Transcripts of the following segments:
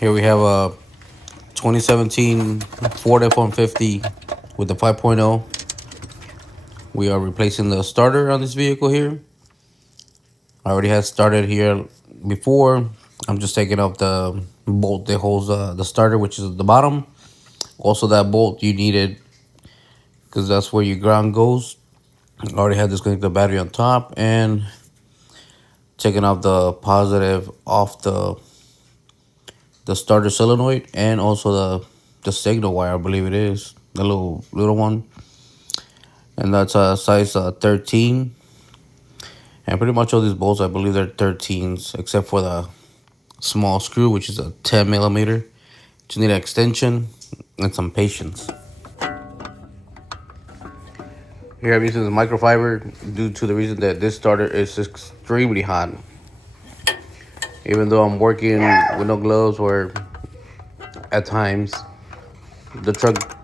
Here we have a 2017 Ford F-150 with the 5.0. We are replacing the starter on this vehicle here. I already had started here before. I'm just taking off the bolt that holds the starter, which is at the bottom. Also, that bolt you needed because that's where your ground goes. I already had disconnected the battery on top and taking off the positive off the starter solenoid and also the signal wire, I believe it is the little one, and that's a size 13. And pretty much all these bolts, I believe they're 13s, except for the small screw, which is a 10 millimeter. Just need an extension and some patience. Here I'm using the microfiber due to the reason that this starter is extremely hot. Even though I'm working with no gloves or at times, the truck,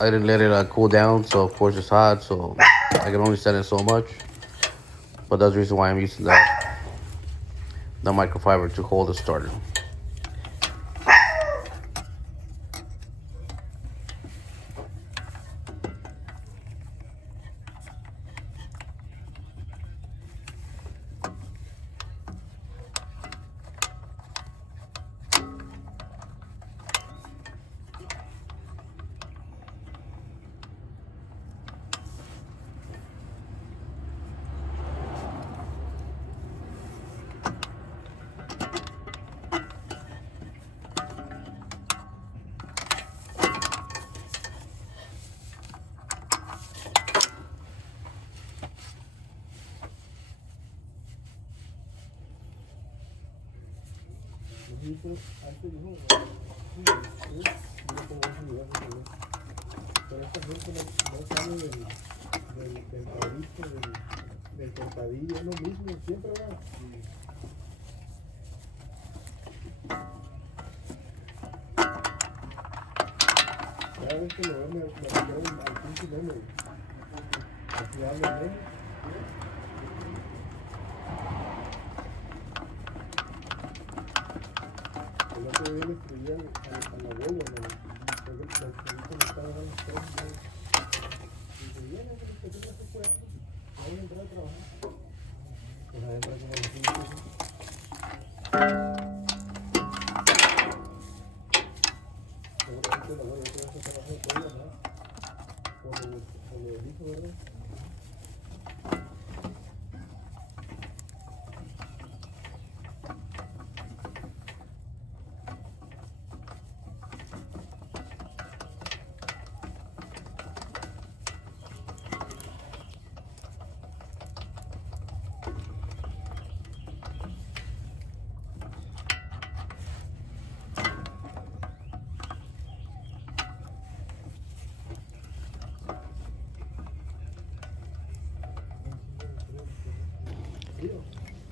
I didn't let it cool down, so of course it's hot, so I can only set it so much. But that's the reason why I'm using the microfiber to hold the starter.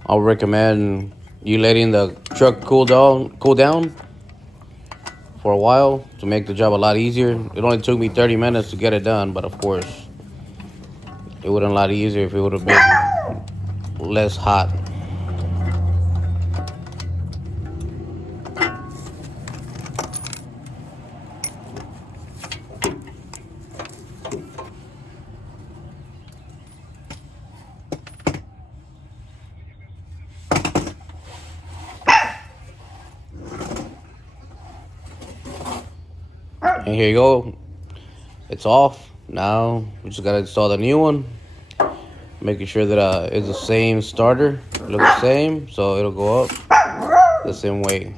I'll recommend you letting the truck cool down for a while to make the job a lot easier. It only took me 30 minutes to get it done, but of course, it would have been a lot easier if it would have been less hot. And here you go. It's off. Now we just gotta install the new one. Making sure that it's the same starter. It looks the same, so it'll go up the same way.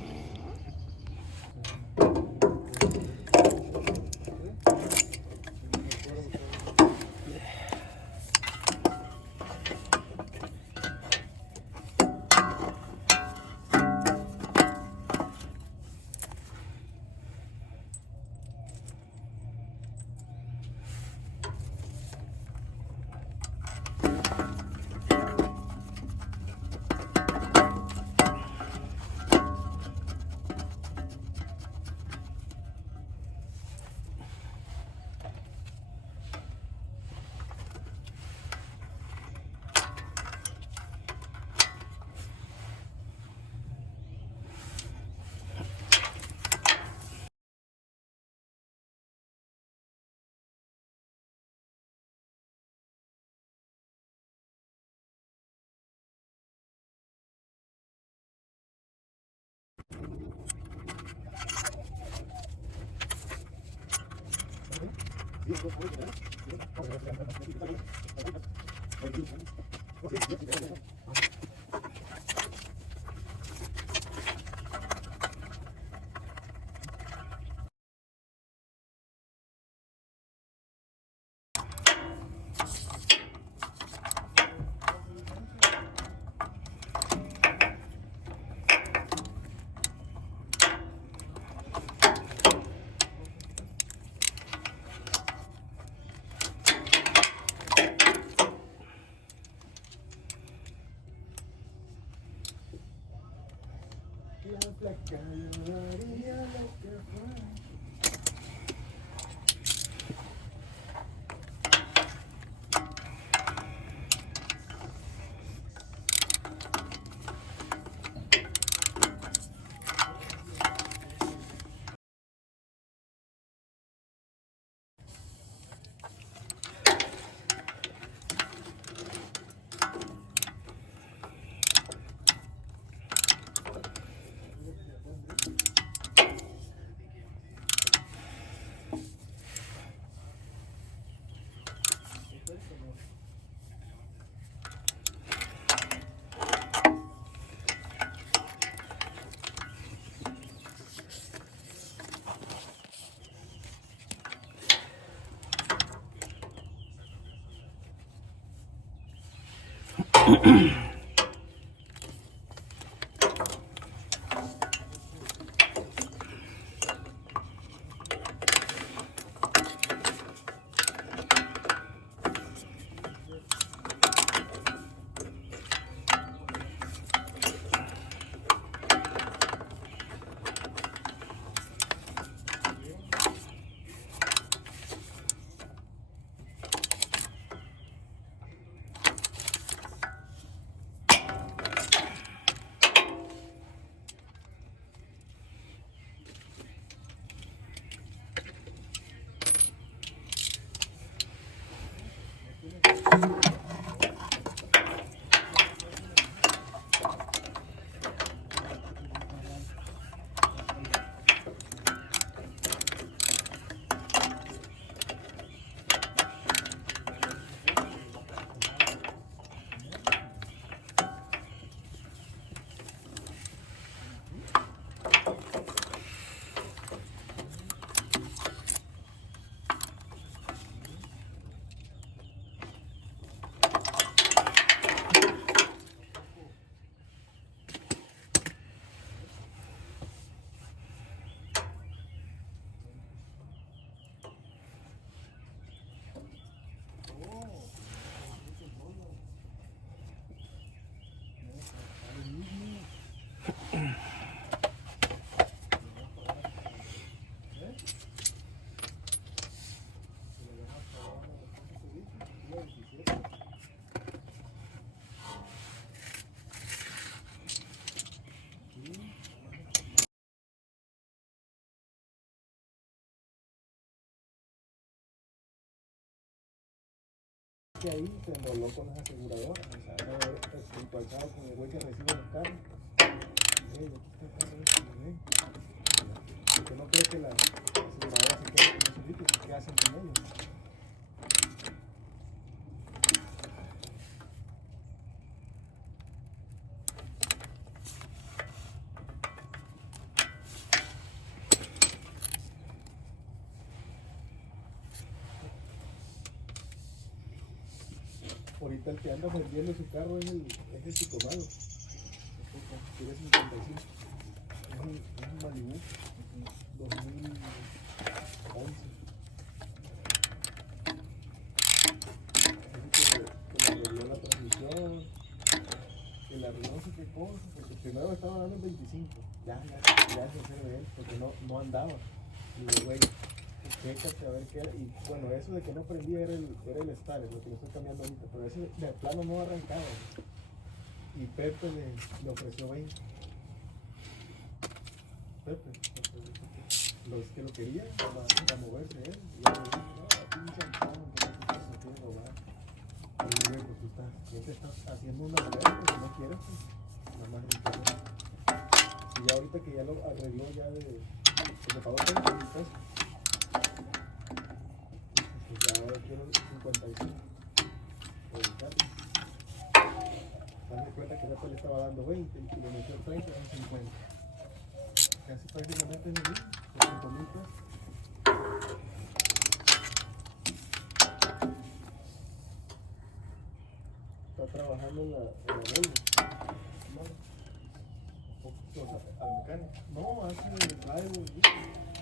Que ahí se enroló con las aseguradoras, o sea, no impulsado con el güey que recibe los carros. Porque no creo que las aseguradoras se queden con esos servicios, ¿qué hacen con ellos? Ahorita el que anda vendiendo su carro es el Chitomalo. Tiene 55. Es un Malibu 2011. Que le arregló la transmisión, que le arregló no sé qué cosa, porque primero estaba dando el 25. Ya es en serio de él, porque no andaba. Y digo, güey, chécate a ver qué era. Y bueno, eso de que no prendía era el starter, lo que le estoy cambiando ahorita, pero ese de plano no arrancaba. Y Pepe le ofreció 20. Pepe, los que lo querían para moverse él. Y yo le dije, no, pinche chamo, que no se quiere robar. Y yo le digo, pues ya te estás haciendo una mujer, pues si no quieres, pues nada más limpiarlo. Y ya ahorita que ya lo arregló, ya se pagó 30 mil pesos. pusieron 55 por el carro. Dame cuenta que esa le estaba dando 20 y si le metió 30 eran 50. Casi prácticamente es lo mismo, 200,000 pesos. Está trabajando en la Volvo. No, al mecánico. No, hace driveway.